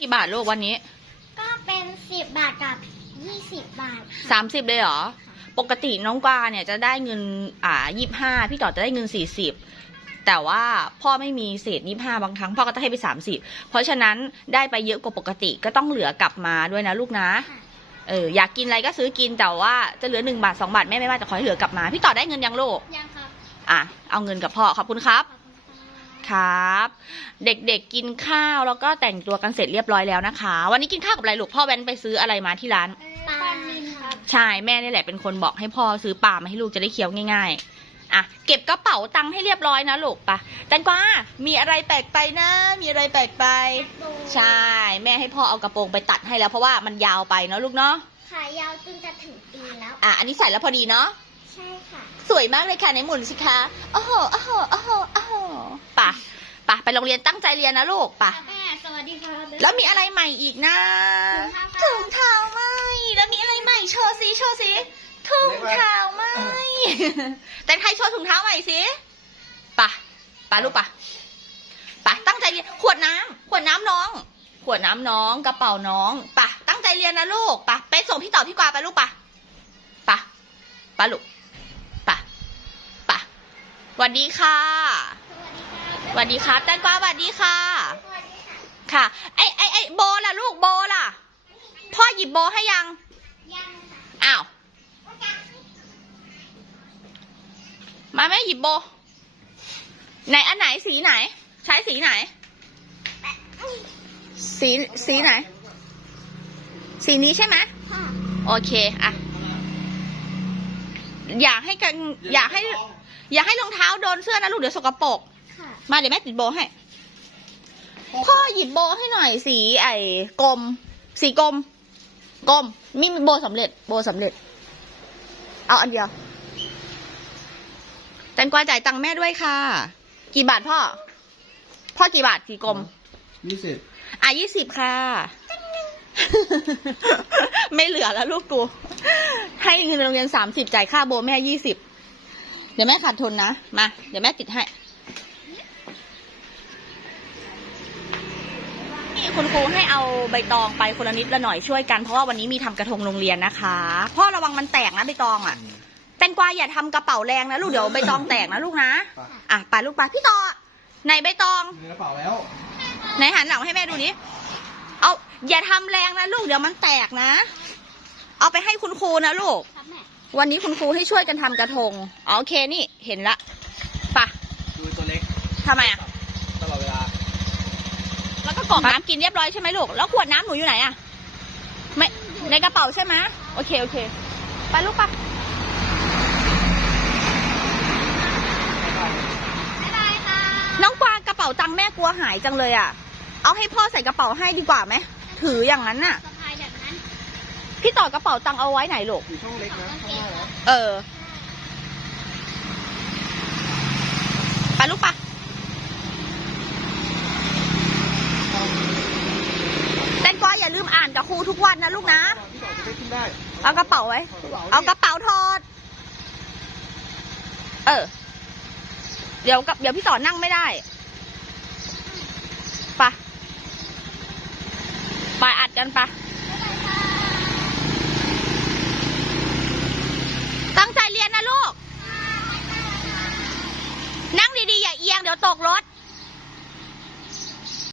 กี่บาทลูกวันนี้ก็เป็นสิบบาทกับยี่สิบบาทค่ะสามสิบเลยเหรอ ปกติน้องกวาเนี่ยจะได้เงินอ่ายี่ห้าพี่ต่อจะได้เงินสี่สิบแต่ว่าพ่อไม่มีเศษยี่ห้าบางครั้งพ่อก็จะให้ไปสามสิบเพราะฉะนั้นได้ไปเยอะกว่าปกติก็ต้องเหลือกลับมาด้วยนะลูกนะค่ะเอออยากกินอะไรก็ซื้อกินแต่ว่าจะเหลือหนึ่งบาทสองบาทแม่ไม่ว่าแต่ขอให้เหลือกลับมา พี่ต่อได้เงินยังลูกยังครับอะเอาเงินกับพ่อขอบคุณครับ ขอบคุณคค่ะรับ เด็กๆกินข้าวแล้วก็แต่งตัวกันเสร็จเรียบร้อยแล้วนะคะ วันนี้กินข้าวกับอะไรลูกพ่อแว้นไปซื้ออะไรมาที่ร้าน ปลานินครับใช่แม่นี่แหละเป็นคนบอกให้พ่อซื้อปลามาให้ลูกจะได้เคี้ยวง่าย ๆ อะ เก็บกระเป๋าตังค์ให้เรียบร้อยนะลูกปะแตงกวามีอะไรแปลกไปนะ มีอะไรแปลกไป ใช่ แม่ให้พ่อเอากระโปรงไปตัดให้แล้วเพราะว่ามันยาวไปเนาะลูกเนาะขายาวจนจะถึงตีนแล้ว อะอันนี้ใส่แล้วพอดีเนาะใช่ค่ะ สวยมากเลยค่ะในหมุนสิคะโอ้โหโอ้โหโอ้โหโอ้โหปะปะไปโรงเรียนตั้งใจเรียนนะลูกปะแม่สวัสดีครับ แล้วมีอะไรใหม่อีกนะถุงเท้าค่ะถุงเท้าใหม่แล้วมีอะไรใหม่โชว์สิโชว์สิถุงเท้าใหม่แต่ใครโชว์ถุงเท้าใหม่สิปะปะลูกปะปะตั้งใจเรียนขวดน้ำขวดน้ำน้อง ขวดน้ำน้องกระเป๋าน้องปะตั้งใจเรียนนะลูกปะไปส่งพี่ต่อพี่กวาไปลูกปะปะปะลูกปะปะ สวัสดีค่ะสวัสดีครับแตงกวาสวัสดีค่ะสวัสดีค่ะ ค่ะ ไอไอไอโบล่ะลูกโบล่ะ พ่อหยิบโบให้ยังยังค่ะอ้าวมาแม่หยิบโบ ไหนอันไหนสีไหน ใช้สีไหน สีสีไหน สีนี้ใช่ไหมค่ะโอเคอะอย่าให้กันอย่าให้ อย่าให้รองเท้าโดนเสื้อนะลูกเดี๋ยวสกปรกค่ะมาเดี๋ยวแม่ติดโบให้ พ่อหยิบโบให้หน่อยสีไอ้กลม สีกลม กลม มีโบสำเร็จ โบสำเร็จ เอาอันเดียว แตงกวาจ่ายตังค์แม่ด้วยค่ะ กี่บาทพ่อ พ่อกี่บาทกี่กลมยี่สิบอะยี่สิบค่ะ ไม่เหลือแล้วลูกกู ให้เงินโรงเรียนสามสิบจ่ายค่าโบแม่ยี่สิบ เดี๋ยวแม่ขาดทุนนะ มา เดี๋ยวแม่ติดให้ นี่คุณครูให้เอาใบตองไปคนละนิดละหน่อยช่วยกัน เพราะว่าวันนี้มีทำกระทงโรงเรียนนะคะพ่อระวังมันแตกนะใบตองอะ แตงกวาอย่าทำกระเป๋าแรงนะลูกเดี๋ยวใบตองแตกนะลูกนะไปอะไปลูกไปพี่ต่อไหนใบตองมีกระเป๋าแล้วไหนหันหลังให้แม่ดูนี้เอาอย่าทำแรงนะลูกเดี๋ยวมันแตกนะ เอาไปให้คุณครูนะลูกครับแม่ วันนี้คุณครูให้ช่วยกันทำกระทงอ๋อโอเคนี่เห็นละไปะดูตัวเล็กทำไมอะ ตลอดเวลาแล้วก็กรอกน้ำกินเรียบร้อยใช่ไหมลูก แล้วขวดน้ำหนูอยู่ไหนอะ ไม่ ในกระเป๋าใช่ไหมโอเค โอเค ไปลูกไปะบ๊ายบายค่ะน้องกวางกระเป๋าตังค์แม่กลัวหายจังเลยอะ เอาให้พ่อใส่กระเป๋าให้ดีกว่าไหม ถืออย่างนั้นน่ะ สะพายแบบนั้น พี่ต่อกระเป๋าตังค์เอาไว้ไหนลูก อยู่ช่องเล็กนะข้างหน้านะเออ ไปลูกปะแตงกวาอย่าลืมอ่านกับครูทุกวันนะลูกนะ พี่ต่อจะได้ขึ้นได้เอากระเป๋าไว้ เอากระเป๋าถอด เออ เดี๋ยวกับเดี๋ยวพี่สอนนั่งไม่ได้ไปะไปอัดกันปะ